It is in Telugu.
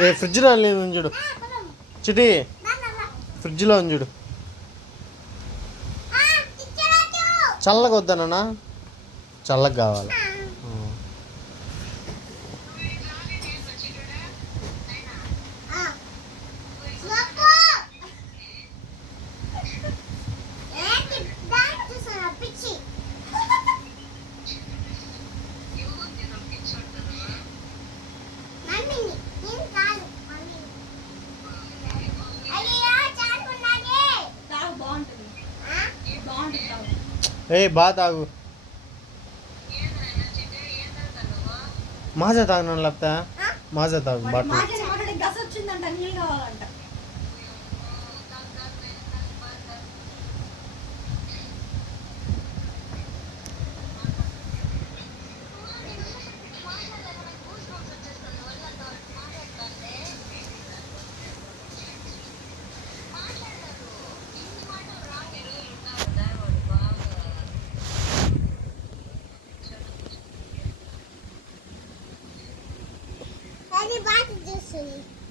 ఏ ఫ్రిడ్జ్లో చూడు చిటి, ఫ్రిడ్జ్లో ఉంది చూడు. చల్లగా వద్దానన్నా, చల్లగా కావాలి. ఏ బా తాగు, మాజా తాగు, లేకపోతే మాజా తాగు బాటిల్. Hadi bak diyorsun.